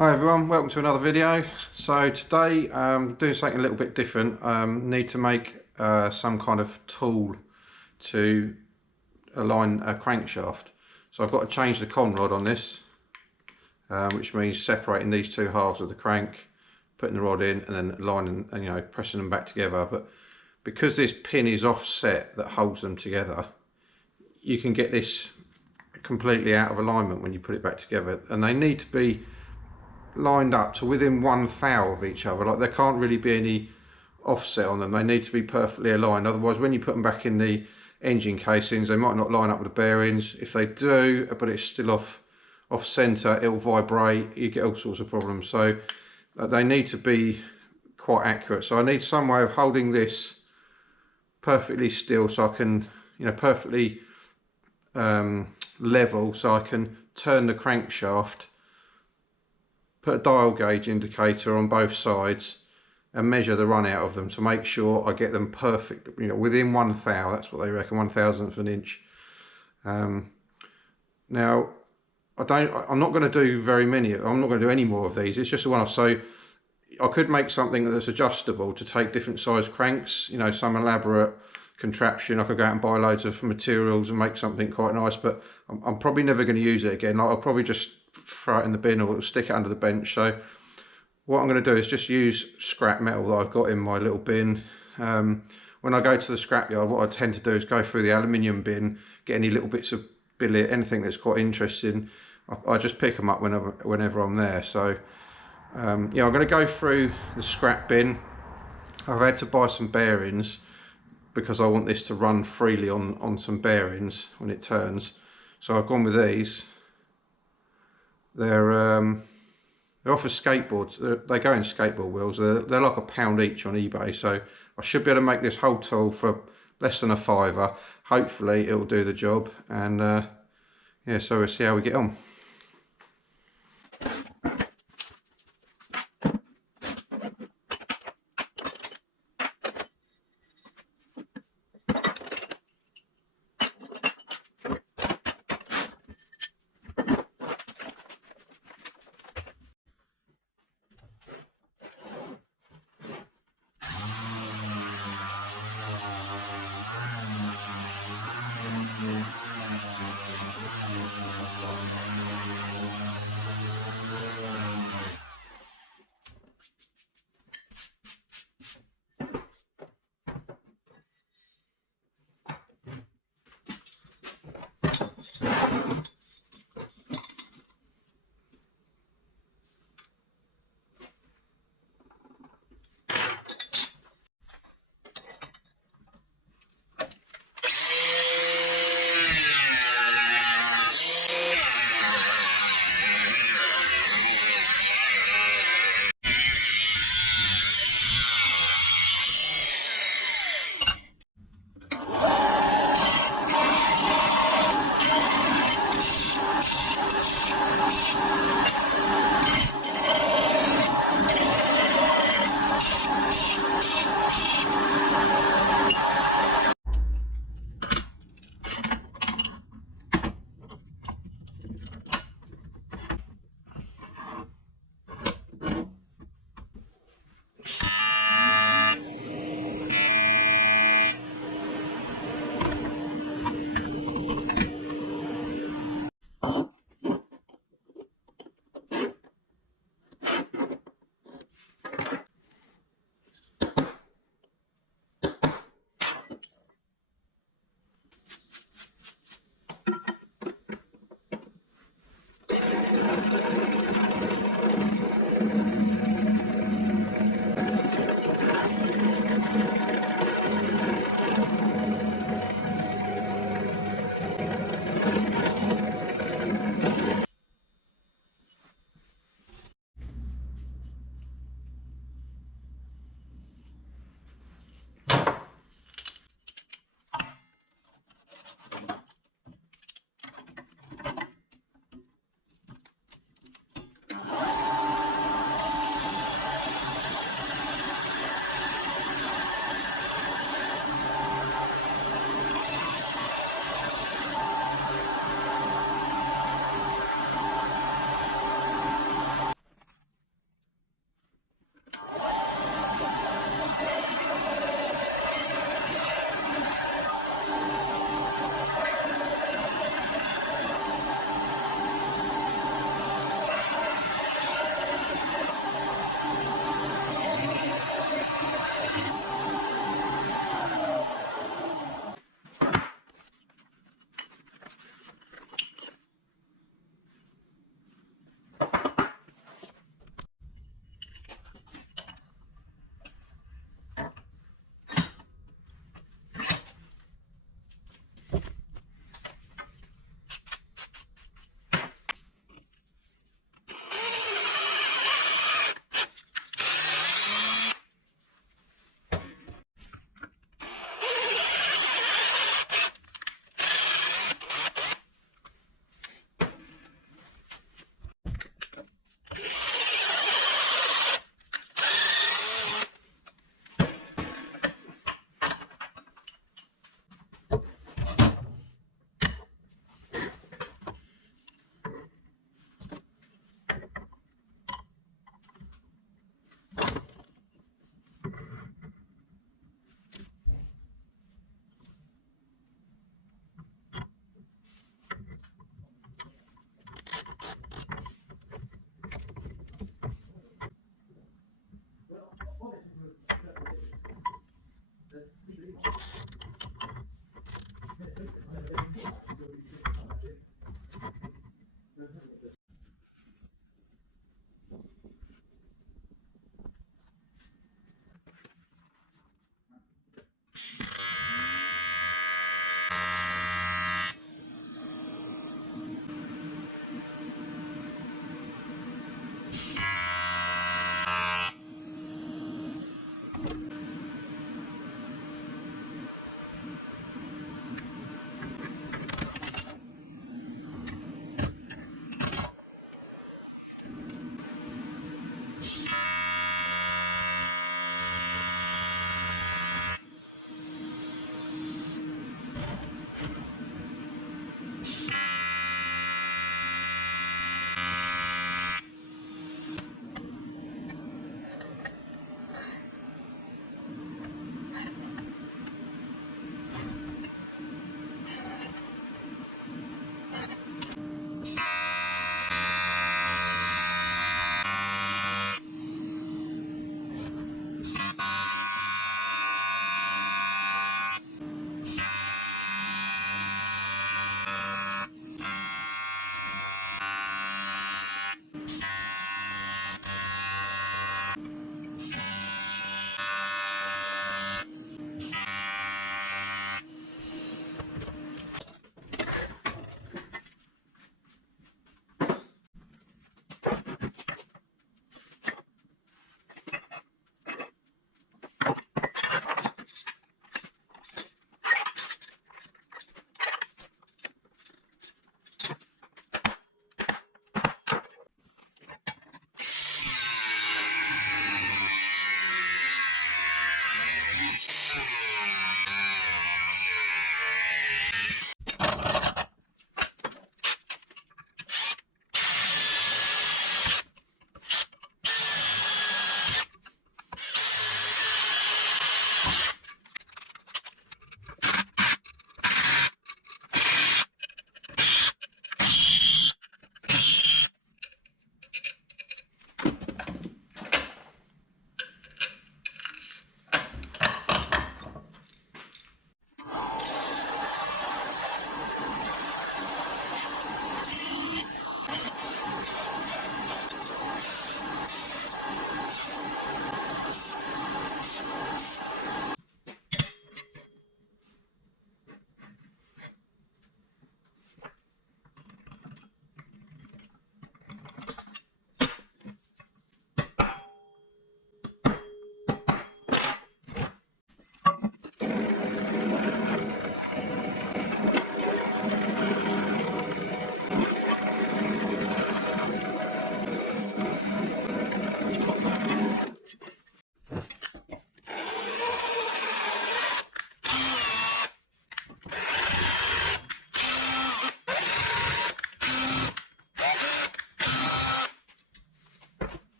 Hi everyone, welcome to another video. So today doing something a little bit different. Need to make some kind of tool to align a crankshaft. So I've got to change the con rod on this, which means separating these two halves of the crank, putting the rod in and then aligning and pressing them back together. But because this pin is offset that holds them together, you can get this completely out of alignment when you put it back together, and they need to be lined up to within 1 thou of each other. Like, there can't really be any offset on them. They need to be perfectly aligned, otherwise when you put them back in the engine casings they might not line up with the bearings. If they do but it's still off center, it'll vibrate, you get all sorts of problems. So they need to be quite accurate. So I need some way of holding this perfectly still so I can perfectly level, so I can turn the crankshaft, put a dial gauge indicator on both sides and measure the run out of them to make sure I get them perfect, within 1 thou. That's what they reckon, 1/1000 of an inch. Now I'm not going to do very many. I'm not going to do any more of these. It's just a one-off. So I could make something that's adjustable to take different size cranks, some elaborate contraption. I could go out and buy loads of materials and make something quite nice, but I'm probably never going to use it again. I'll probably just throw it in the bin or stick it under the bench. So what I'm going to do is just use scrap metal that I've got in my little bin. When I go to the scrapyard, what I tend to do is go through the aluminium bin, get any little bits of billet, anything that's quite interesting. I just pick them up whenever I'm there. So I'm going to go through the scrap bin. I've had to buy some bearings because I want this to run freely on some bearings when it turns. So I've gone with these. They're off of skateboards. They go in skateboard wheels. They're like £1 each on eBay. So I should be able to make this whole tool for less than £5. Hopefully it'll do the job. And yeah, so we'll see how we get on.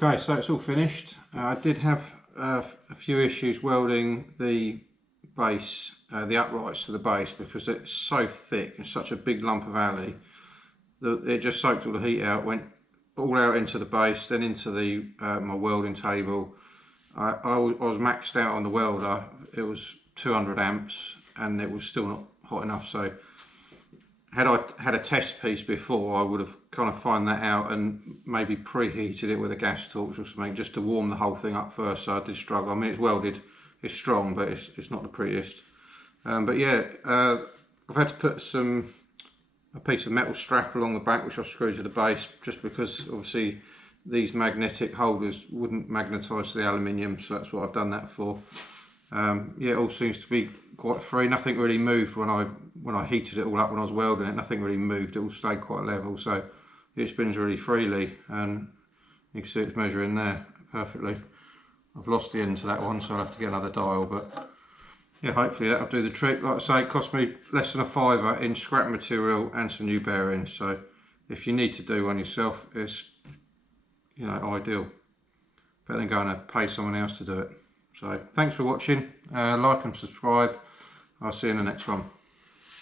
Okay, so it's all finished. I did have a few issues welding the base, the uprights to the base, because it's so thick. It's such a big lump of alloy that it just soaked all the heat out, went all out into the base, then into the my welding table. I was maxed out on the welder. It was 200 amps and it was still not hot enough. So had I had a test piece before, I would have kind of found that out and maybe preheated it with a gas torch or something just to warm the whole thing up first. So I did struggle. I mean, it's welded, it's strong, but it's not the prettiest. But yeah, I've had to put a piece of metal strap along the back, which I've screwed to the base, just because obviously these magnetic holders wouldn't magnetise the aluminium, so that's what I've done that for. Yeah, it all seems to be quite free. Nothing really moved when I heated it all up when I was welding it. Nothing really moved. It all stayed quite level, so it spins really freely, and you can see it's measuring there perfectly. I've lost the end to that one, so I'll have to get another dial, but yeah, hopefully that'll do the trick. Like I say, it cost me less than a £5 in scrap material and some new bearings, so if you need to do one yourself, it's, you know, ideal. Better than going to pay someone else to do it. So thanks for watching. Like and subscribe. I'll see you in the next one.